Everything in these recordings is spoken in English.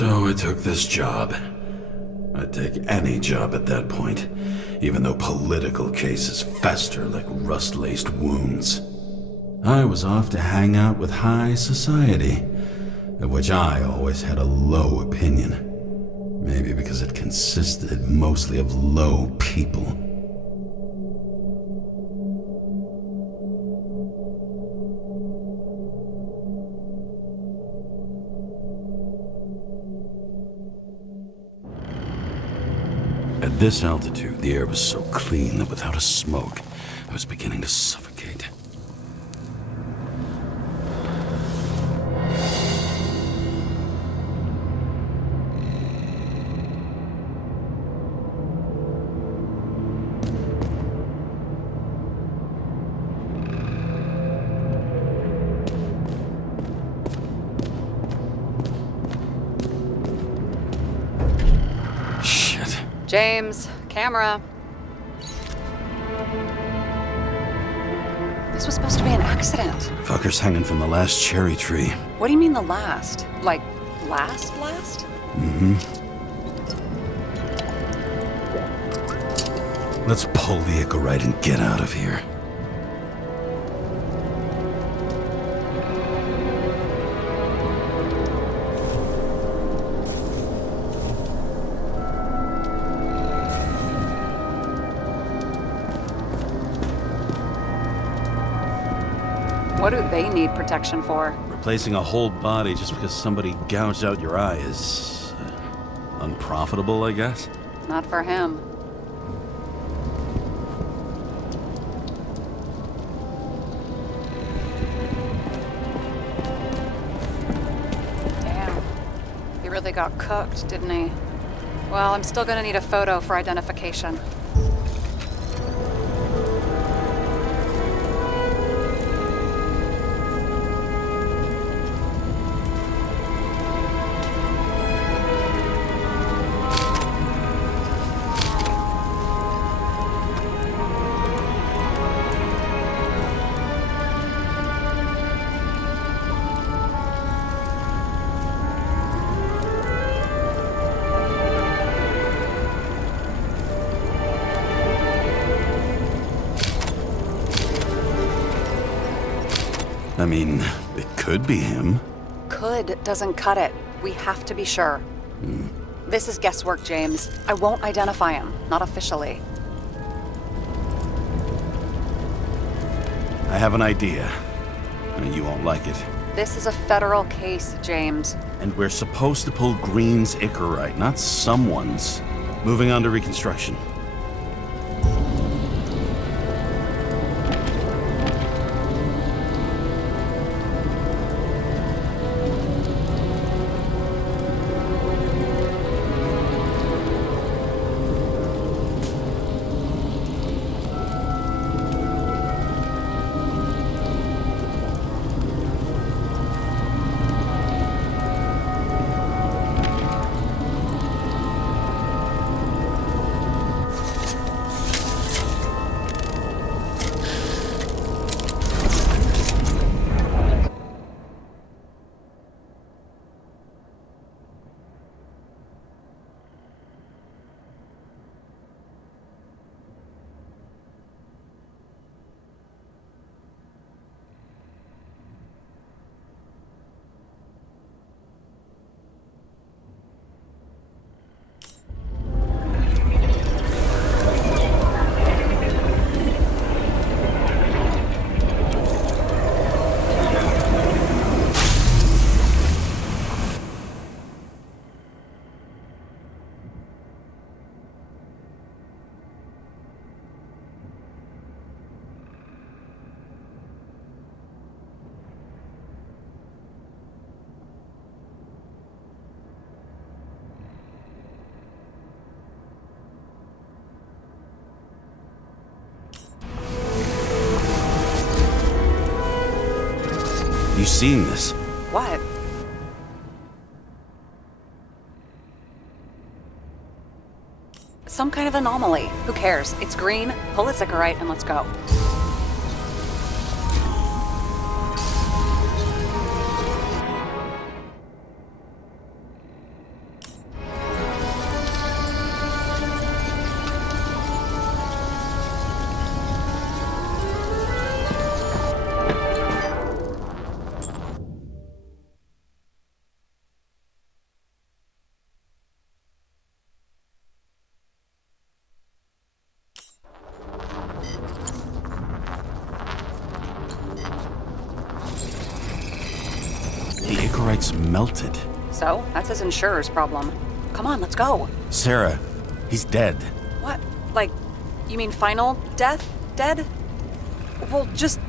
So I took this job. I'd take any job at that point, even though political cases fester like rust-laced wounds. I was off to hang out with high society, of which I always had a low opinion. Maybe because it consisted mostly of low people. At this altitude, the air was so clean that without a smoke, I was beginning to suffocate. James, camera. This was supposed to be an accident. Fucker's hanging from the last cherry tree. What do you mean the last? Like, last? Mm-hmm. Let's pull the Icarite and get out of here. What do they need protection for? Replacing a whole body just because somebody gouged out your eye is... unprofitable, I guess? Not for him. Damn. He really got cooked, didn't he? Well, I'm still gonna need a photo for identification. I mean, it could be him. Could doesn't cut it. We have to be sure. This is guesswork, James. I won't identify him. Not officially. I have an idea. You won't like it. This is a federal case, James. And we're supposed to pull Green's Icarite, not someone's. Moving on to reconstruction. You seen this? What? Some kind of anomaly. Who cares? It's green, pull its Icarite, and let's go. broker rights melted. So, that's his insurer's problem. Come on, let's go. Sarah, he's dead. What? Like, you mean final death? Dead? Well, just...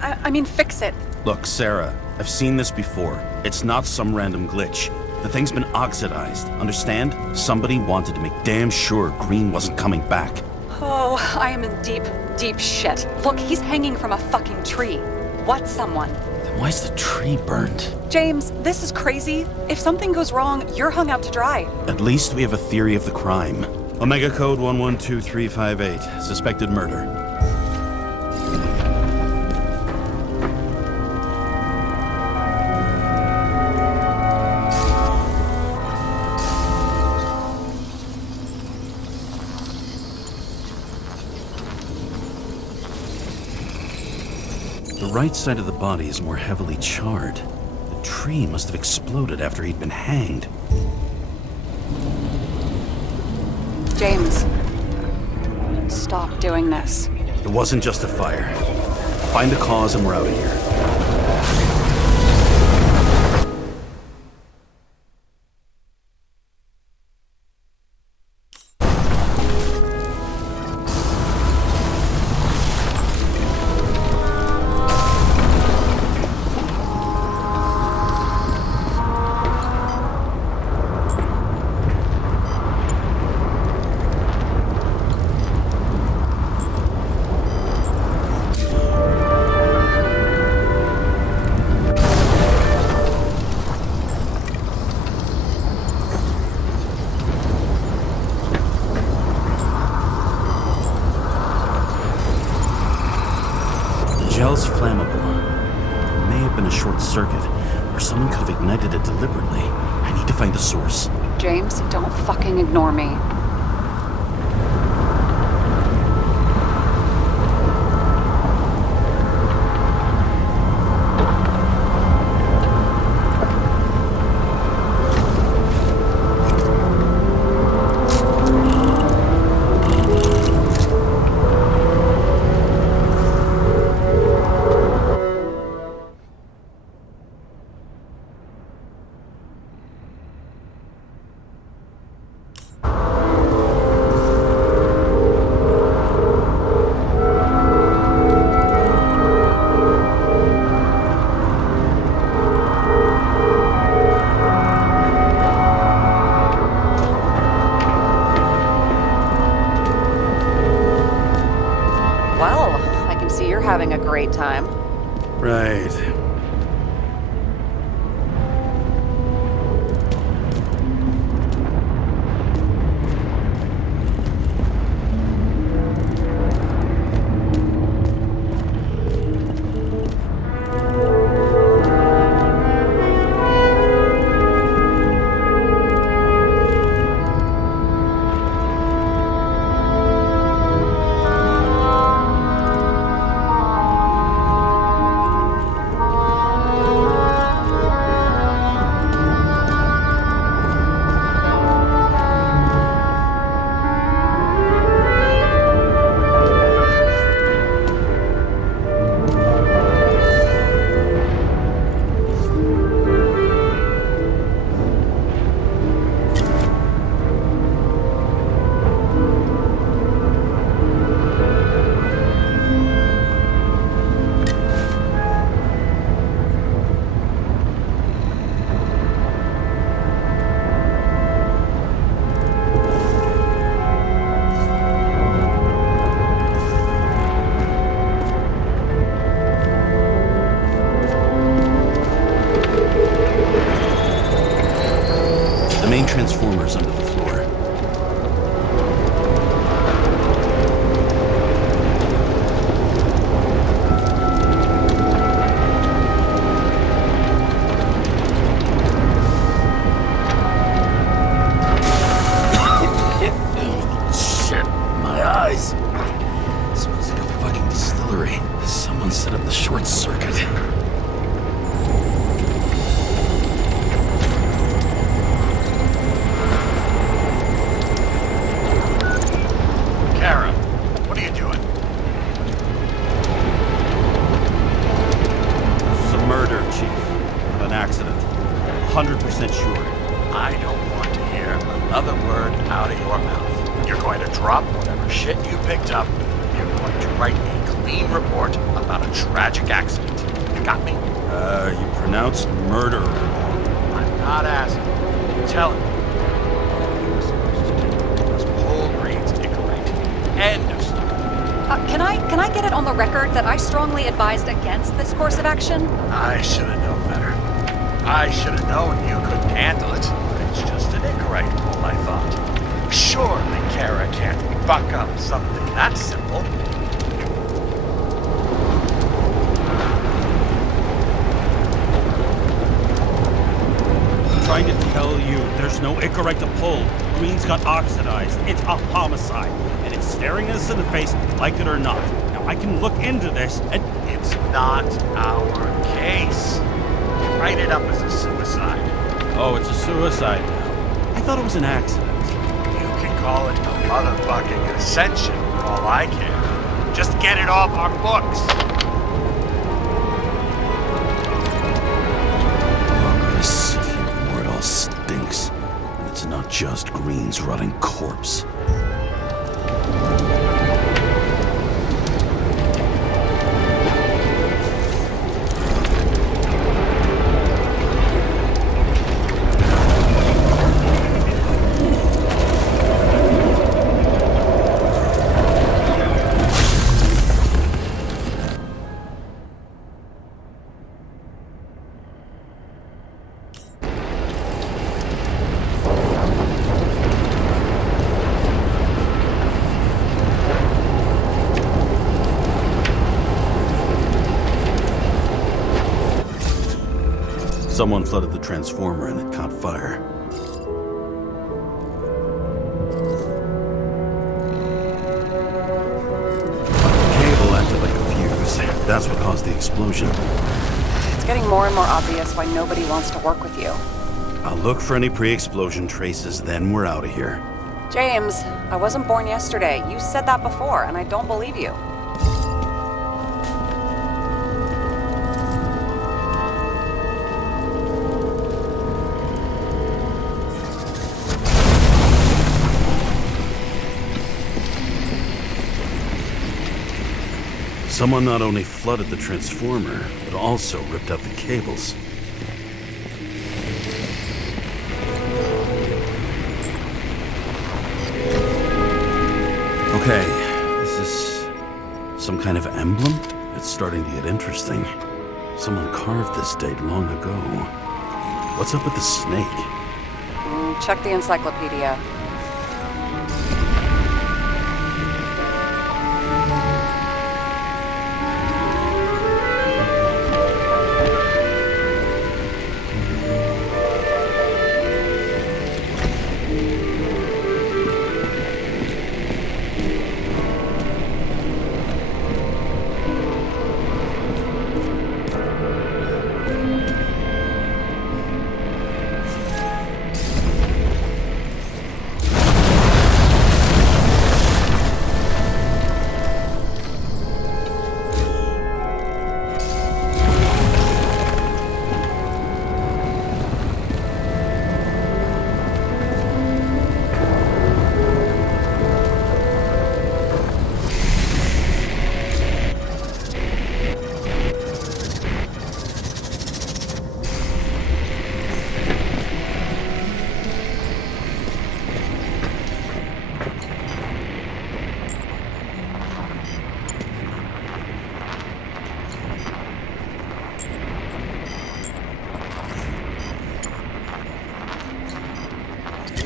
I mean, fix it. Look, Sarah, I've seen this before. It's not some random glitch. The thing's been oxidized, understand? Somebody wanted to make damn sure Green wasn't coming back. Oh, I am in deep, deep shit. Look, he's hanging from a fucking tree. What someone? Then why's the tree burnt? James, this is crazy. If something goes wrong, you're hung out to dry. At least we have a theory of the crime. Omega code 112358. Suspected murder. The right side of the body is more heavily charred. The tree must have exploded after he'd been hanged. James, stop doing this. It wasn't just a fire. Find the cause and we're out of here. Gel's flammable. It may have been a short circuit, or someone could have ignited it deliberately. I need to find the source. James, don't fucking ignore me. Well, I can see you're having a great time. Right. The main transformer's under the floor. Shit, my eyes. Smells like a fucking distillery. Someone set up the short circuit. Kara, what are you doing? It's a murder, Chief. Not an accident. 100% sure. I don't want to hear another word out of your mouth. You're going to drop whatever shit you picked up. You're going to write a clean report about a tragic accident. You got me? You pronounced murder wrong. I'm not asking. I'm telling you. All you were supposed to do was pull Green's Icarite. End of story. Can I get it on the record that I strongly advised against this course of action? I should have known better. I should have known you couldn't handle it. It's just an Icarite pull, I thought. Surely Kara can't fuck up something that simple. I'm trying to tell you, there's no Icarite to pull. Green's got oxidized. It's a homicide. And it's staring us in the face, like it or not. Now, I can look into this, and It's not our case. Write it up as a suicide. oh, it's a suicide now. I thought it was an accident. You can call it a motherfucking ascension for all I care. Just get it off our books. I sit here where it all stinks, and it's not just Green's rotting corpse. Someone flooded the transformer and it caught fire. The cable acted like a fuse. That's what caused the explosion. It's getting more and more obvious why nobody wants to work with you. I'll look for any pre-explosion traces, then we're out of here. James, I wasn't born yesterday. You said that before, and I don't believe you. Someone not only flooded the transformer, but also ripped out the cables. Okay, is this some kind of emblem? It's starting to get interesting. Someone carved this date long ago. What's up with the snake? Check the encyclopedia.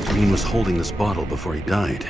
Green was holding this bottle before he died.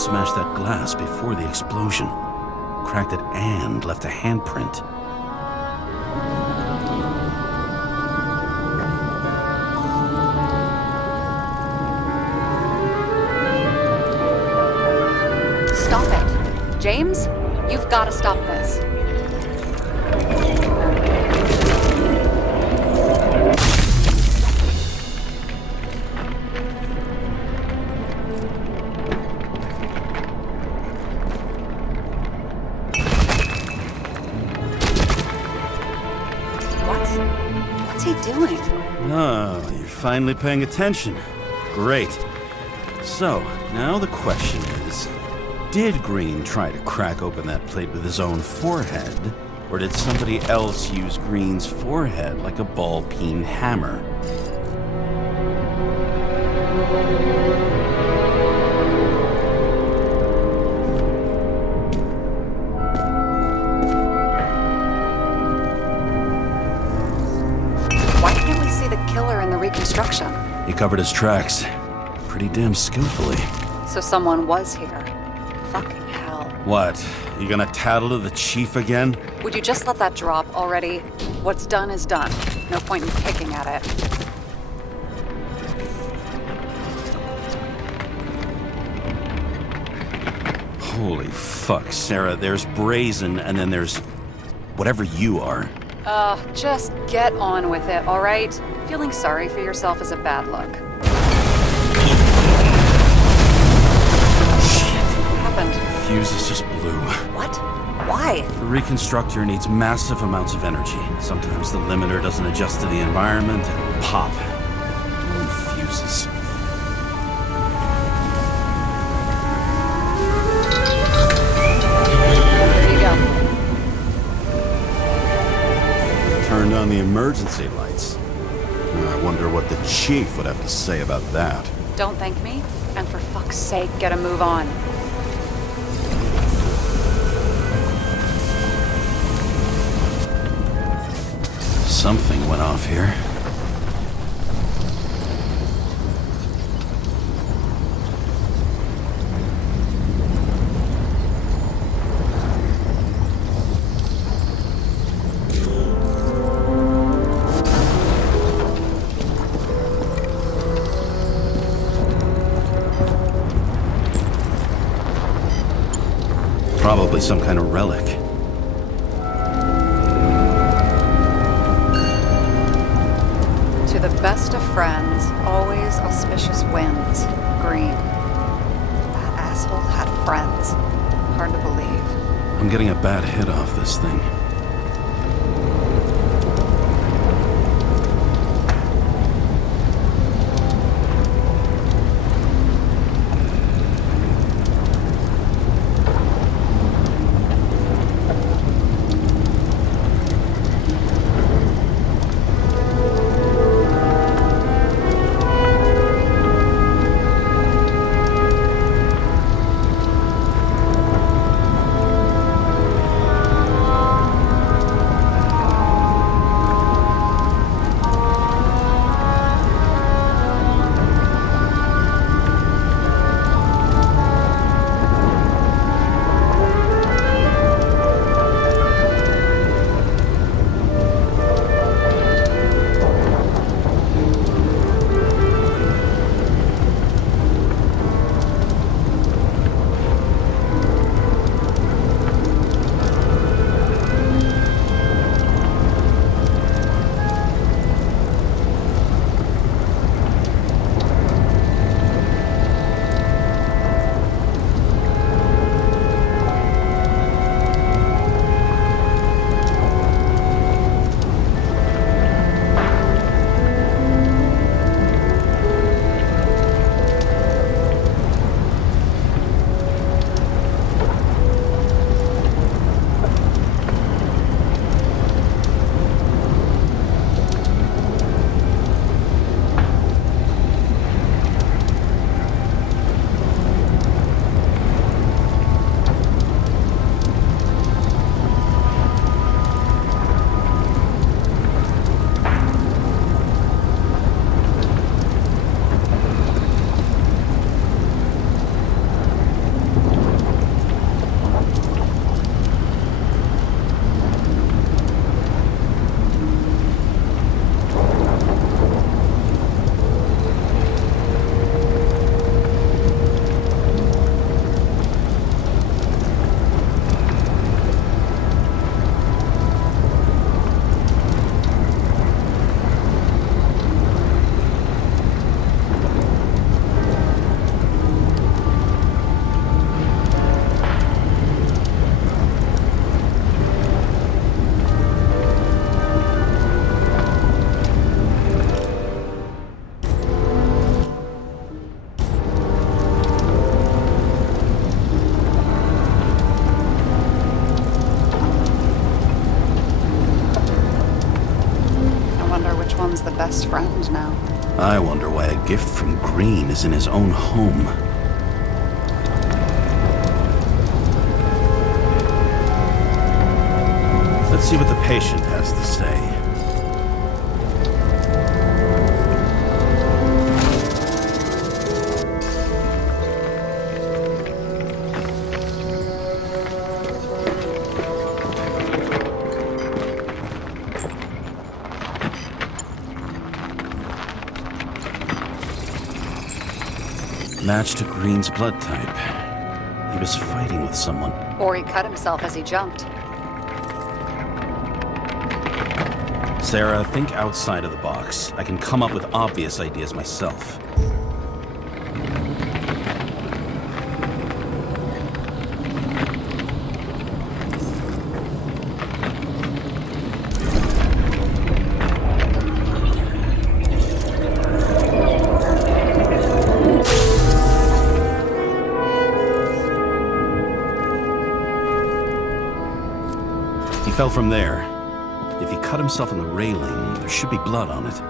smashed that glass before the explosion. Cracked it and left a handprint. Stop it. James, you've got to stop this. What's he doing? Oh, you're finally paying attention. Great. So, now the question is, did Green try to crack open that plate with his own forehead, or did somebody else use Green's forehead like a ball-peen hammer? Why can't we see the killer in the reconstruction? He covered his tracks. Pretty damn skillfully. So someone was here. Fucking hell. What? You gonna tattle to the chief again? Would you just let that drop already? What's done is done. No point in picking at it. Holy fuck, Sarah. There's Brazen, and then there's whatever you are. Just get on with it, all right? Feeling sorry for yourself is a bad look. What happened? Fuses just blew. What? Why? The reconstructor needs massive amounts of energy. Sometimes the limiter doesn't adjust to the environment and pop. Blown fuses. Here you go. Turned on the emergency lights. I wonder what the chief would have to say about that. Don't thank me, and for fuck's sake, get a move on. Something went off here. Probably some kind of relic. To the best of friends, always auspicious winds. Green. That asshole had friends. Hard to believe. I'm getting a bad hit off this thing. Green's the best friend now. I wonder why a gift from Green is in his own home. Let's see what the patient has to say. Match to Green's blood type. He was fighting with someone. Or he cut himself as he jumped. Sarah, think outside of the box. I can come up with obvious ideas myself. He fell from there. If he cut himself on the railing, there should be blood on it.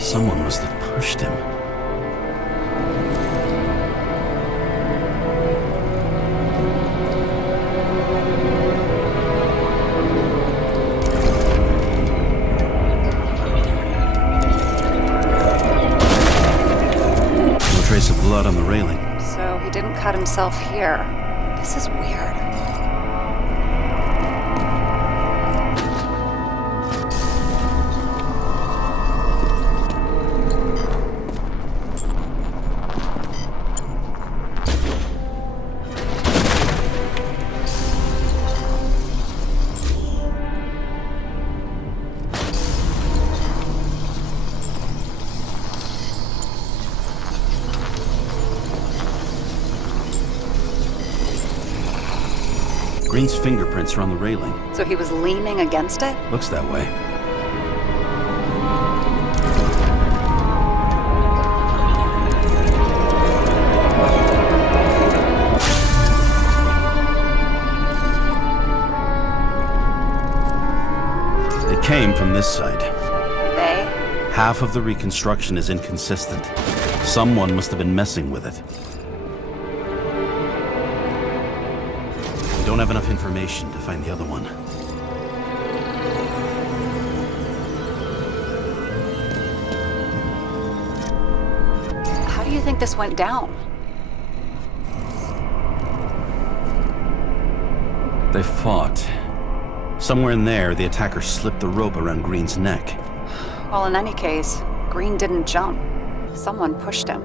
Someone must have pushed him. No trace of blood on the railing. So he didn't cut himself here. This is weird. Green's fingerprints are on the railing. So he was leaning against it? Looks that way. It came from this side. They? Half of the reconstruction is inconsistent. Someone must have been messing with it. We don't have enough information to find the other one. How do you think this went down? They fought. Somewhere in there, the attacker slipped the rope around Green's neck. Well, in any case, Green didn't jump. Someone pushed him.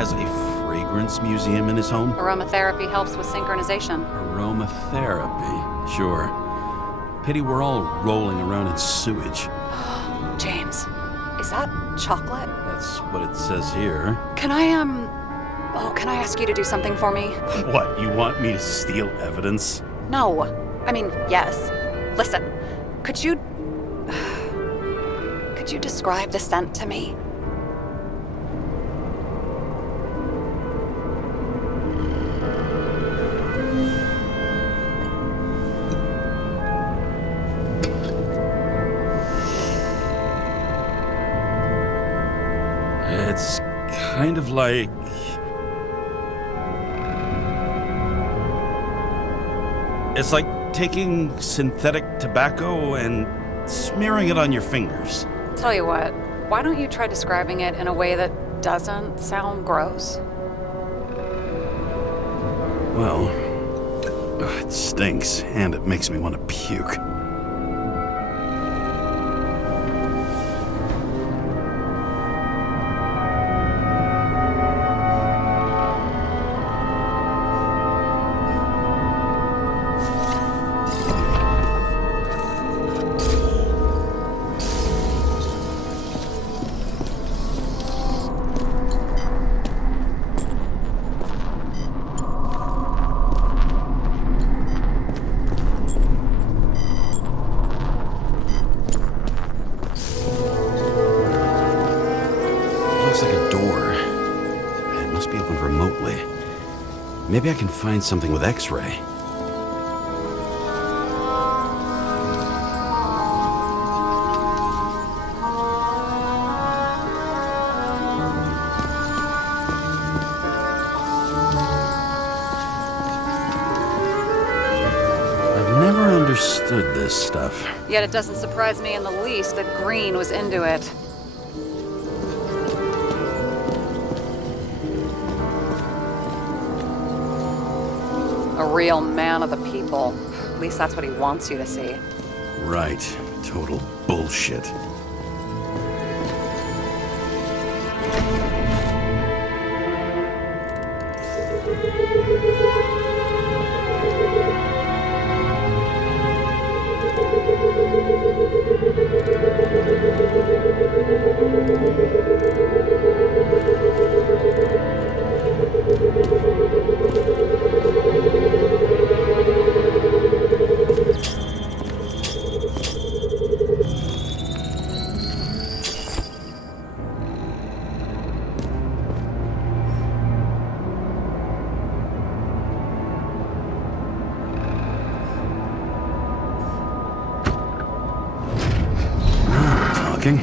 Has a fragrance museum in his home? Aromatherapy helps with synchronization. Aromatherapy, sure. Pity we're all rolling around in sewage. James, Is that chocolate? That's what it says here. Can I, can I ask you to do something for me? What, you want me to steal evidence? No. I mean, yes. Listen, could you... Could you describe the scent to me? It's kind of like... It's like taking synthetic tobacco and smearing it on your fingers. Tell you what, why don't you try describing it in a way that doesn't sound gross? Well, it stinks, and it makes me want to puke. Looks like a door. It must be opened remotely. Maybe I can find something with X-ray. I've never understood this stuff. Yet it doesn't surprise me in the least that Green was into it. A real man of the people. At least that's what he wants you to see. Right. Total bullshit. Talking.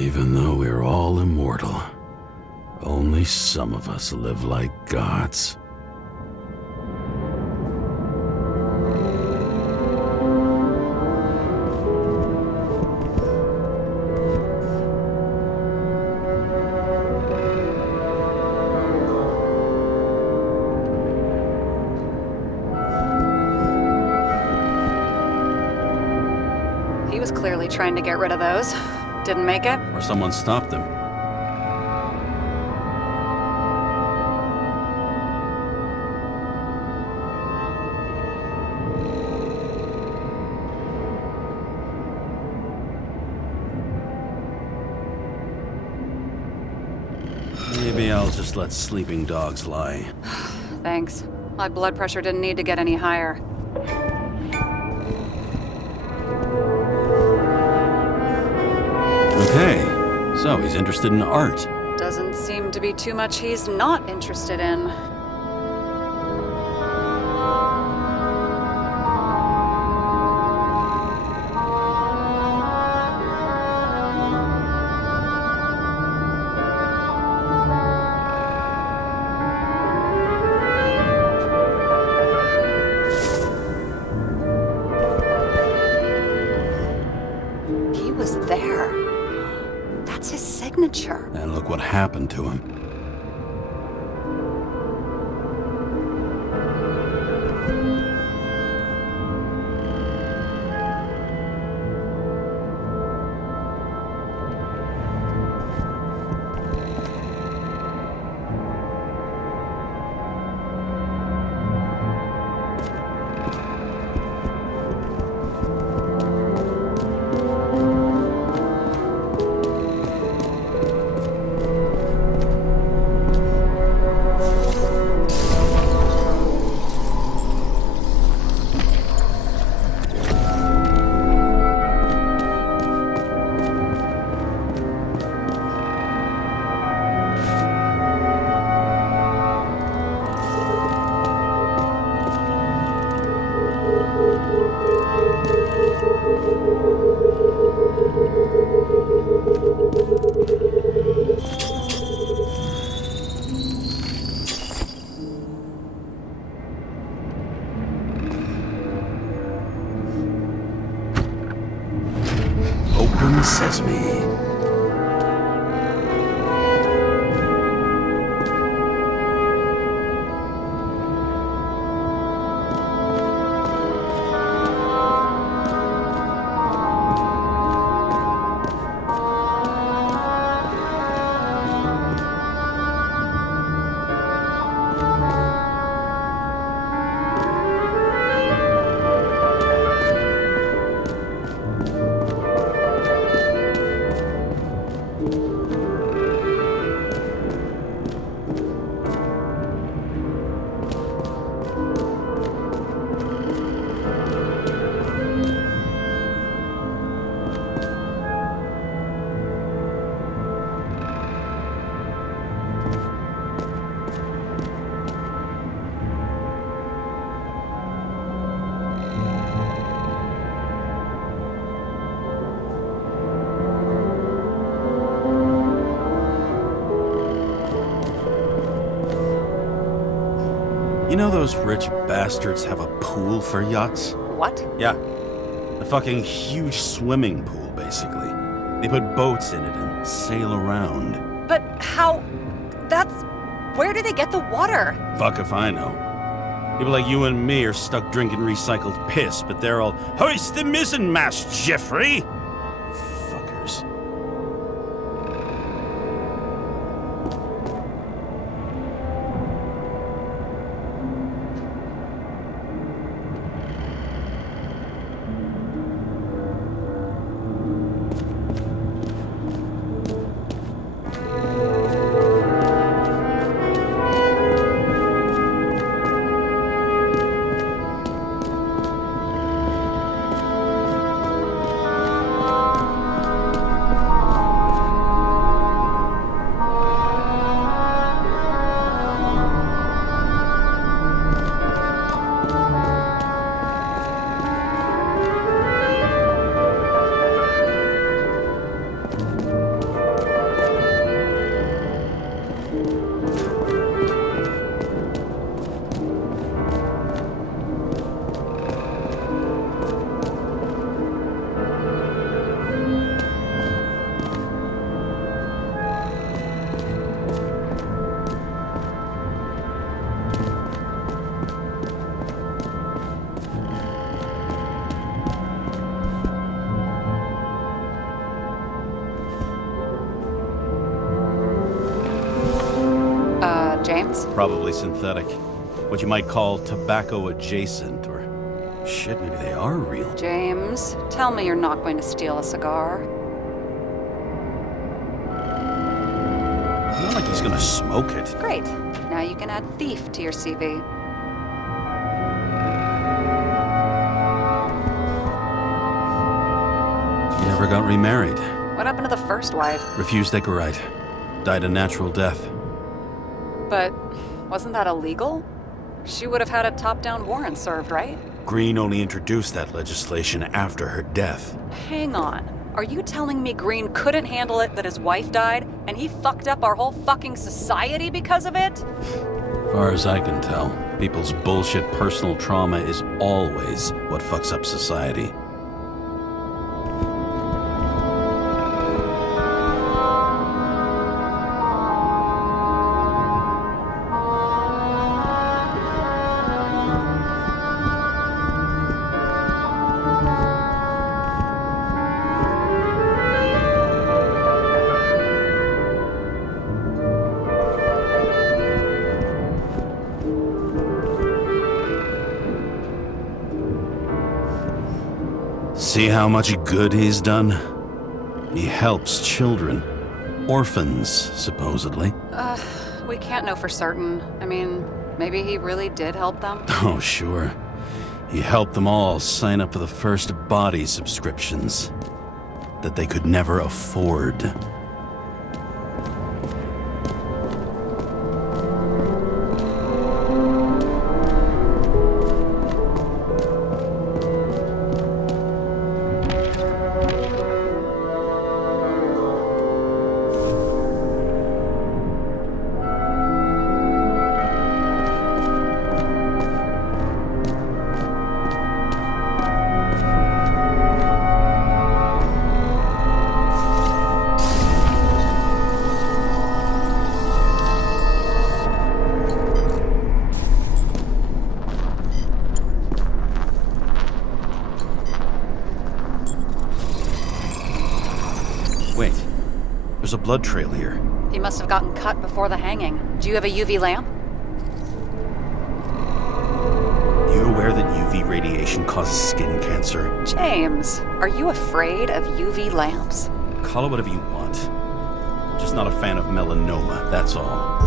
Even though we're all immortal, only some of us live like gods. He was clearly trying to get rid of those. Didn't make it. Or someone stopped them. Maybe I'll just let sleeping dogs lie. Thanks. My blood pressure didn't need to get any higher. Okay, so he's interested in art. Doesn't seem to be too much he's not interested in. He was there. That's his signature. And look what happened to him. Open sesame. You know those rich bastards have a pool for yachts? What? Yeah. A fucking huge swimming pool, basically. They put boats in it and sail around. But how... That's... Where do they get the water? Fuck if I know. People like you and me are stuck drinking recycled piss, but they're all, hoist the mizzenmast, Jeffrey! Fuckers. James? Probably synthetic. What you might call tobacco adjacent, or shit, maybe they are real. James, tell me you're not going to steal a cigar. Not like he's gonna smoke it. Great. Now you can add thief to your CV. He never got remarried. What happened to the first wife? Refused Icarite. Died a natural death. But wasn't that illegal? She would have had a top-down warrant served, right? Green only introduced that legislation after her death. Hang on. Are you telling me Green couldn't handle it that his wife died, and he fucked up our whole fucking society because of it? Far as I can tell, people's bullshit personal trauma is always what fucks up society. See how much good he's done? He helps children. Orphans, supposedly. We can't know for certain. I mean, maybe he really did help them. Oh, sure. He helped them all sign up for the first body subscriptions that they could never afford. Wait, there's a blood trail here. He must have gotten cut before the hanging. Do you have a UV lamp? You aware that UV radiation causes skin cancer? James, are you afraid of UV lamps? Call it whatever you want. Just not a fan of melanoma, that's all.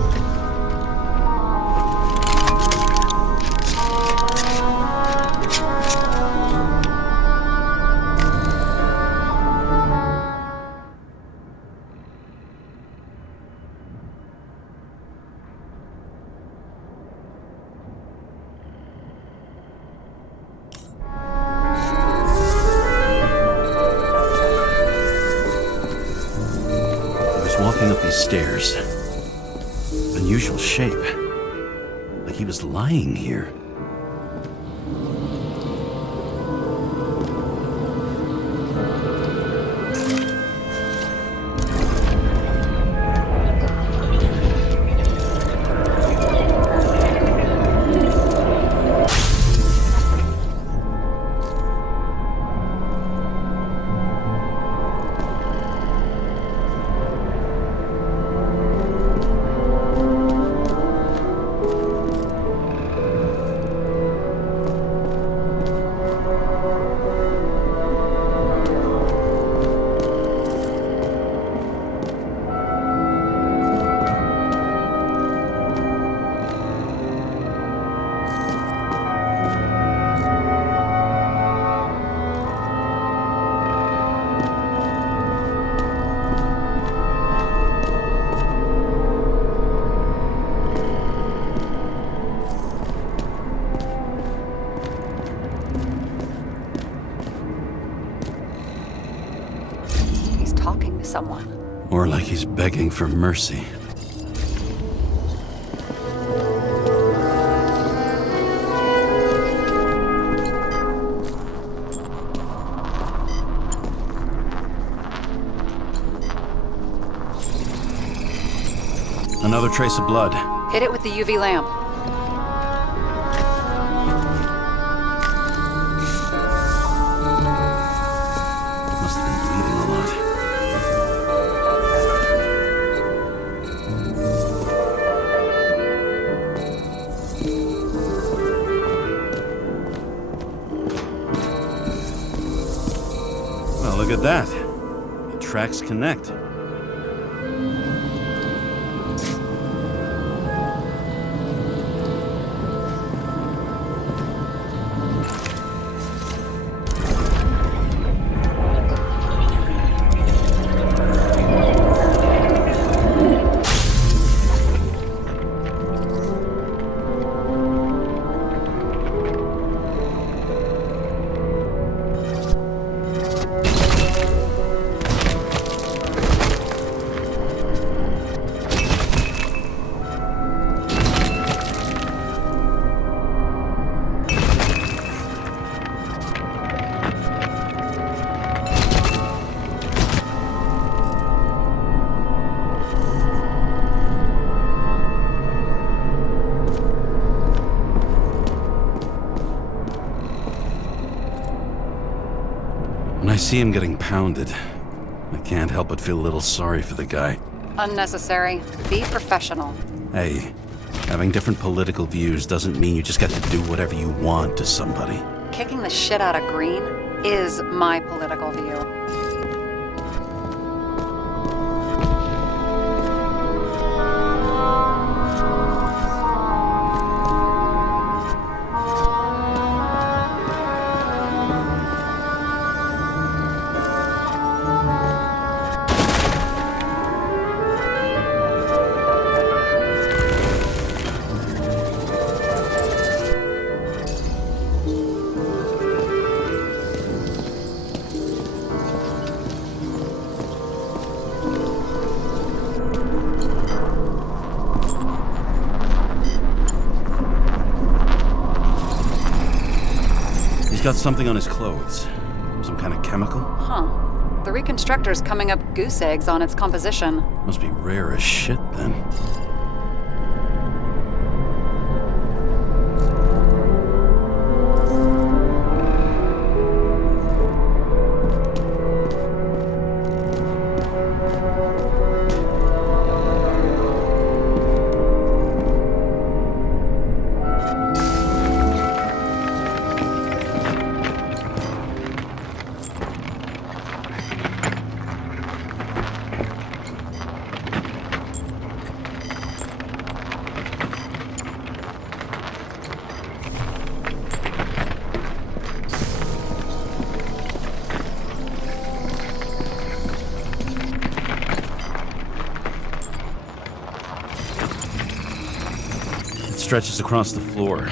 Walking up these stairs. Unusual shape. Like he was lying here. Talking to someone. More like he's begging for mercy. Another trace of blood. Hit it with the UV lamp. Must have been bleeding a lot. Look at that. The tracks connect. When I see him getting pounded, I can't help but feel a little sorry for the guy. Unnecessary. Be professional. Hey, having different political views doesn't mean you just get to do whatever you want to somebody. Kicking the shit out of Green is my political view. He's got something on his clothes. Some kind of chemical? Huh. The reconstructor's coming up goose eggs on its composition. Must be rare as shit then. Stretches across the floor.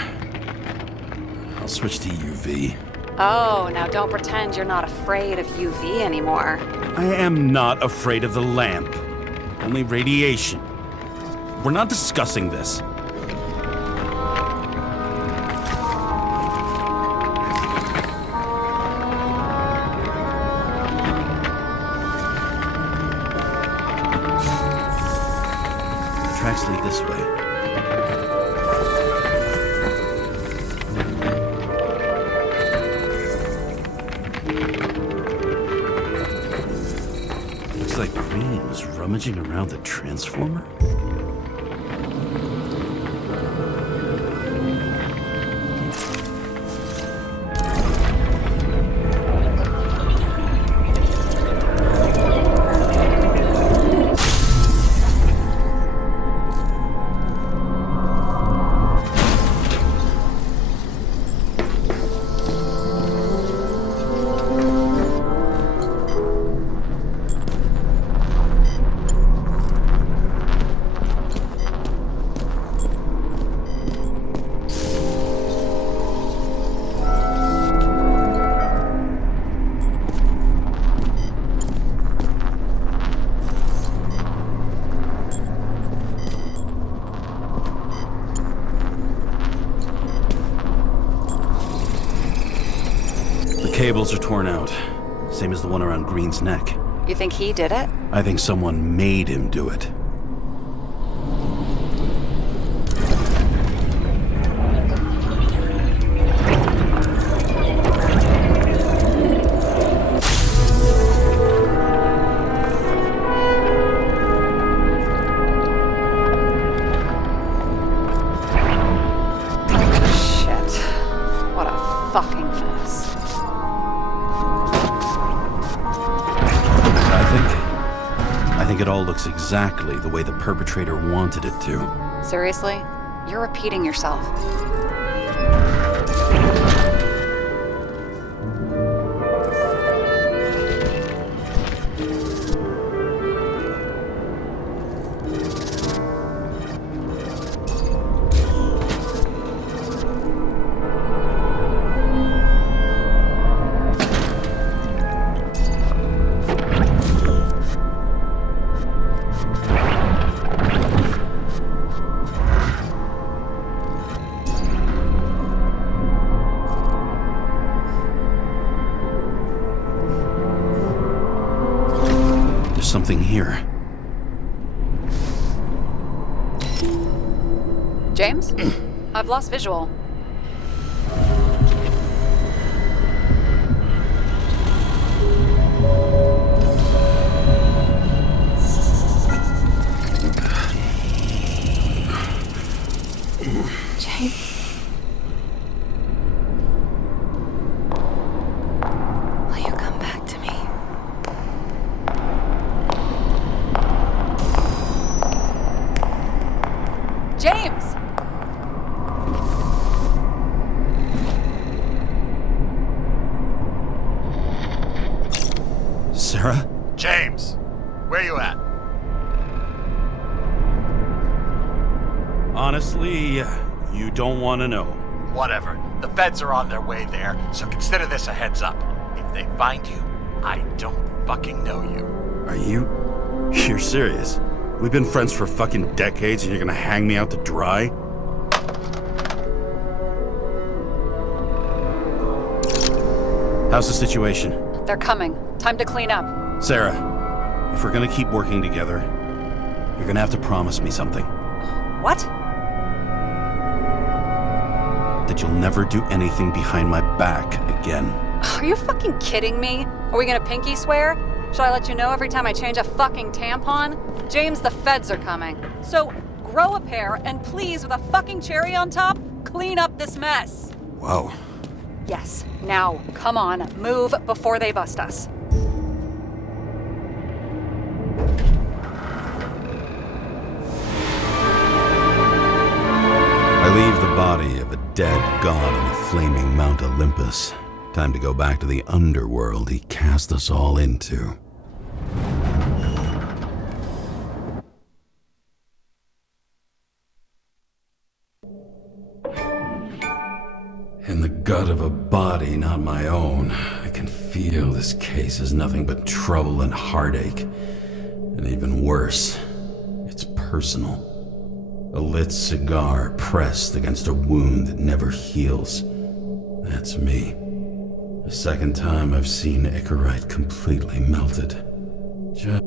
I'll switch to UV. Oh, now don't pretend you're not afraid of UV anymore. I am not afraid of the lamp. Only radiation. We're not discussing this. The tracks lead this way. Looks like Green was rummaging around the transformer. Cables are torn out. Same as the one around Green's neck. You think he did it? I think someone made him do it. Shit. What a fucking mess. looks exactly the way the perpetrator wanted it to. Seriously? You're repeating yourself. There's something here. James? I've lost visual. James? Will you come back to me? James! Sarah? James, where you at? Honestly, you don't want to know. Whatever. The feds are on their way there, so consider this a heads up. If they find you, I don't fucking know you. Are you? You're serious? We've been friends for fucking decades and you're gonna hang me out to dry? How's the situation? They're coming. Time to clean up. Sarah, if we're gonna keep working together, you're gonna have to promise me something. What? That you'll never do anything behind my back again. Are you fucking kidding me? Are we gonna pinky swear? Should I let you know every time I change a fucking tampon? James, the feds are coming. So, grow a pair, and please, with a fucking cherry on top, clean up this mess. Wow. Yes, now, come on, move before they bust us. I leave the body of a dead god on the flaming Mount Olympus. Time to go back to the underworld he cast us all into. In the gut of a body not my own, I can feel this case is nothing but trouble and heartache. And even worse, it's personal. A lit cigar pressed against a wound that never heals. That's me. The second time I've seen Icarite completely melted. Just